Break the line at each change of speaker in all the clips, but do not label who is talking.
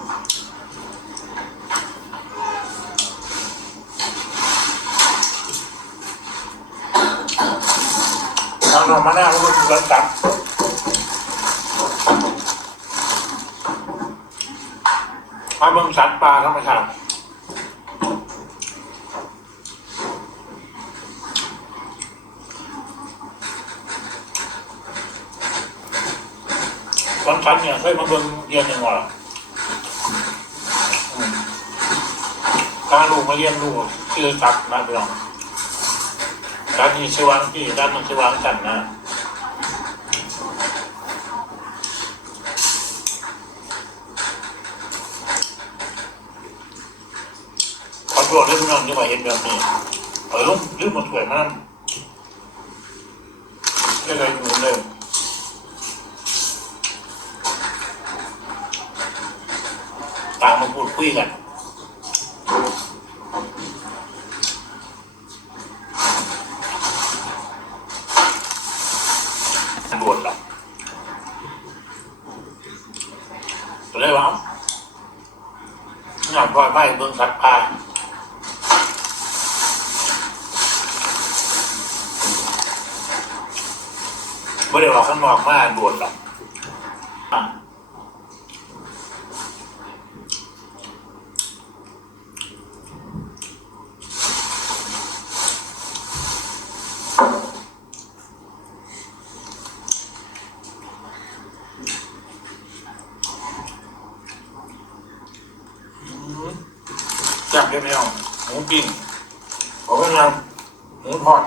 เอาหน่อมาหน้าแล้วก็เกินตับมาเบิ่งสัตว์ป่าธรรมชาติตอนฉันเนี่ยเคยมาเบิ่งเรียนหนึ่งว่าอืม การลูกมาเรียนรู้ชื่อสัตว์นะพี่น้องด้านนี้ชื่อวางที่ด้านนั้นชื่อวางกันนะขอตัวเรื่องน้องที่ว่าเห็นแบบนี้เออลุงลืมมาถวยมันไม่เคยดูเลยต่างมาพูดคุยกัน ด่วนหรอกเลยวะงานพ่อยไม่เมืองสัตว์ป่าไม่ได้ออกข้างนอกมาด่วนหรอก จับได้ไหมอะหมูปิ้งผมก็ทำหมูทอด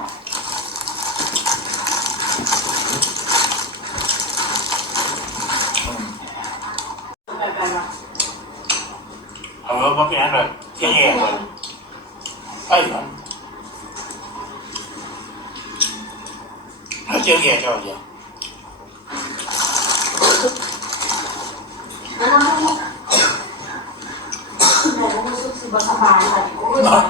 อืมเอาแล้วมาเป็นอะไรเที่ยงแย่เลยไอ้มันแล้วเที่ยงแย่เจ้าเดียว
สบายเลยโอ้ย
นาะ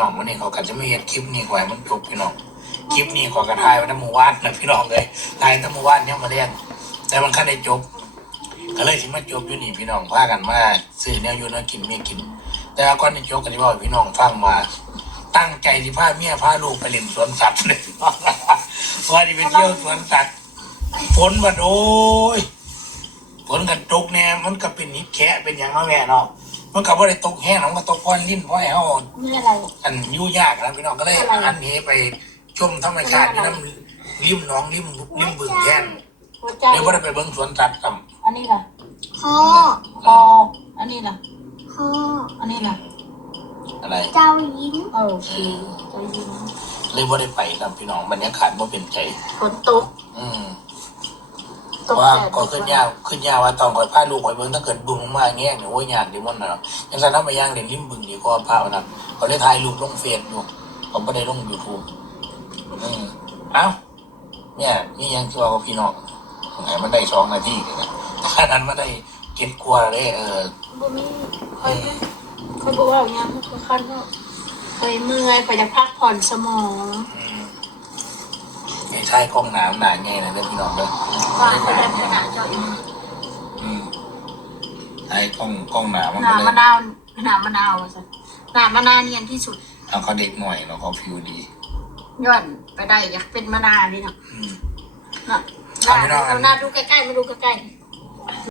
น้องวันนี้เขาก็จะไม่เห็นคลิปนี้ไว้มันจบพี่น้อง คลิปนี้ขอกระทายว้ทั้งหมู่บ้านนะพี่น้องเลยทายทั้งหมู่บ้านยังมาเรียนแต่มันค่ได้จบ ก็เลยสิมาจบอยู่นี่พี่น้องพากันมาซื้อแนวอยู่นวกินเมียกิน แต่ก่อนที่จบกันที่ว่าพี่น้องฟังมาตั้งใจที่พาเมียพาลูกไปเล่นสวนสัตว์เลยว่าที่ไปเที่ยวสวนสัตว์ฝนมาโดยฝนกันตกแน่มันก็เป็นนิด แค่เป็นอย่างน้อยแม่เนาะมันก็บ่ได้ตกแห้งมันก็ตกพ่อนลิ้นพ่อแห้ว
นี่อะไร
อันยุ่ยากนะพี่น้องก็เลยอันนี้ไปชมธรรมชาติอยู่น้ำริมหนองริมริมบึงแค่น
หัวใจ
เดี๋ยวว่าได้ไปเบิ่งสวนสัตว์กับ
อันนี้ล่ะ
พ่อ
คออันนี้ล่ะ
พ่อ
อันนี้ล่ะ
อะไร
เจ้าหญิง
โอเคใจดี
เลยว่าได้ไปครับพี่น้องบรรยากาศว่าเป็นใจ
ฝนตก
อืมเพ
ตก
ราะว่าก็ขึ้นยากขึ้นยากว่าตอนคอยพาลูกคอยเบิ่งถ้าเกิดบึงมาแง่งเนี่ยโอ้ยยากดีมันนะยังสั่นน้ำไปย่างเล่นริมบึงดีกว่าพาวันนั้นเขาเลยถ่ายรูปลงเฟซอยู่เขาไม่ได้ลงยูทูบอืมเอ้าเนี่ยนี่ยังชัวร์กับพี่น้องไหนมันได้สองนาทีเลยนะถ้านั้นมันได้เก็ดกลัวเลยเออ
บ่มีคอยคอยบอกว่าอย่างเงี้ยค่อนข้างก็คอยเมื่อยคอยอยากพักผ่อนสมอง
อืมไม่ใช่กล้องหนามหนาไงนะเด้อพี่น้องเด้อ
ว่าจะได้ขนาดเจ้าเอง
อืมใช่กล้องกล้องหนามัน
หนา
ก็เล
มะ
ย
นาวหนามะนาวสิหนามะนาวเนียนที่สุด
เอาเขาเด็กหน่อยเราเขาผิวดี
ย้อนไปได้อยากเป็นมะนาวนี่เนาะ
อืม
น่ะ
เอาไม่ได้
เอาหน้าดูใกล้ๆมาดูใกล้ๆ